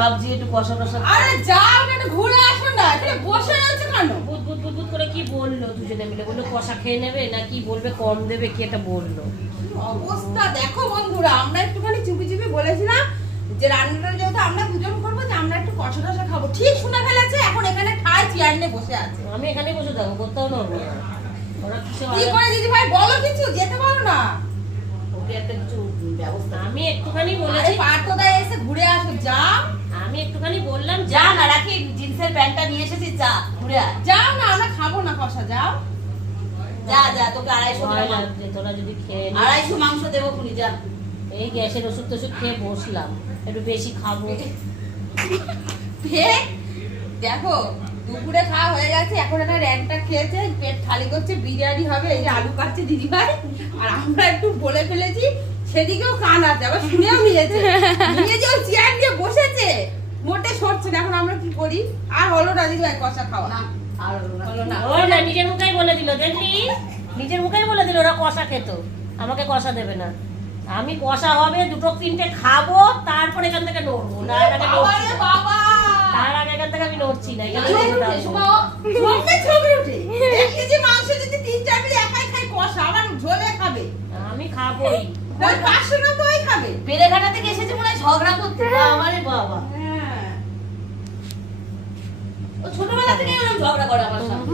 ভাবছি একটু কষা কষা। আরে যাও না, একটু ঘুরে আসো না, এখানে বসে রয়েছে কেন? বুদ বুদ বুদ বুদ করে কি বললো দুজনে মিলে, বললো কষা খেয়ে নেবে না কি বলবে, কম দেবে, কি একটা বললো। অবস্থা দেখো বন্ধুরা, আমরা একটুখানি চুপি চুপি বলেছিলাম যে রান্নাটা যেহেতু আমরা দুজন করবো, যে আমরা একটু কষা কষা খাবো, ঠিক শুনে ফেলেছে। এখন এখানে খায়, চেয়ার নিয়ে বসে আছে। আমি এখানে বসে থাকবো, কোথাও নড়বো না। ওরা কিসে কি করে দিদি ভাই বলো, কিছু যেতে পারো না? ওকে একটা কিছু ব্যবস্থা। আমি একটুখানি আরে বলেছি, পার্থদা এসে ঘুরে আসো, যাও আমি একটুখানি বললাম যা না রাখি, জিন্সের প্যান্টটা নিয়ে এসেছি, যা ঘুরে আয়। যাও না, আমরা খাবো না কষা, যাও। যা যা, তোকে 250 ভয় গ্রাম লাগছে, তোরা যদি খেয়ে নিস। 250 মাংস দেবো খুনি, যা। এই গ্যাসের ওষুধ টষুধ খেয়ে বসলাম, একটু বেশি খাবো। পেট দেখো দুপুরে খাওয়া হয়ে গেছে, এখন একটা র্যান্টটা খেয়েছে, পেট খালি করছে, বিরিয়ানি হবে, এই যে আলু কাটছে দিদি ভাই, আর আমরা একটু বলে ফেলেছি, সেদিকেও কান আছে, আবার শুনেও নিয়েছে, নিয়ে যে ওই চেয়ার নিয়ে বসেছে, মোটে সরছে না। এখন আমরা কি করি? আর হলো না দিদি ভাই কষা খাওয়া, আর হলো না। ও না, নিজের মুখেই বলে দিল, দেখলি নিজের মুখেই বলে দিল ওরা কষা খেত, আমাকে কষা দেবে না। আমি কষা হবে, দুটো তিনটে খাবো, তারপর এখান থেকে নড়বো না, তার আগে বাবা নড়ছি রে না। বাবা, তার আগে এখান থেকে আমি নড়ছি না, এখানে ছবি বসে উঠে, থাকবো। শোনো, ছবি উঠে। এক কেজি মাংস যদি 3-4 পিস একাই খাই কষা, আবার ঝোলে খাবে, আমি খাবোই। ওই 500 গ্রাম তো ওই খাবে। পেরেখানা থেকে এসেছে মনে হয় ঝগড়া করতে। আমারে বাবা, হ্যাঁ। ও ছোটবেলা থেকে এরকম ঝগড়া করে আমার সাথে।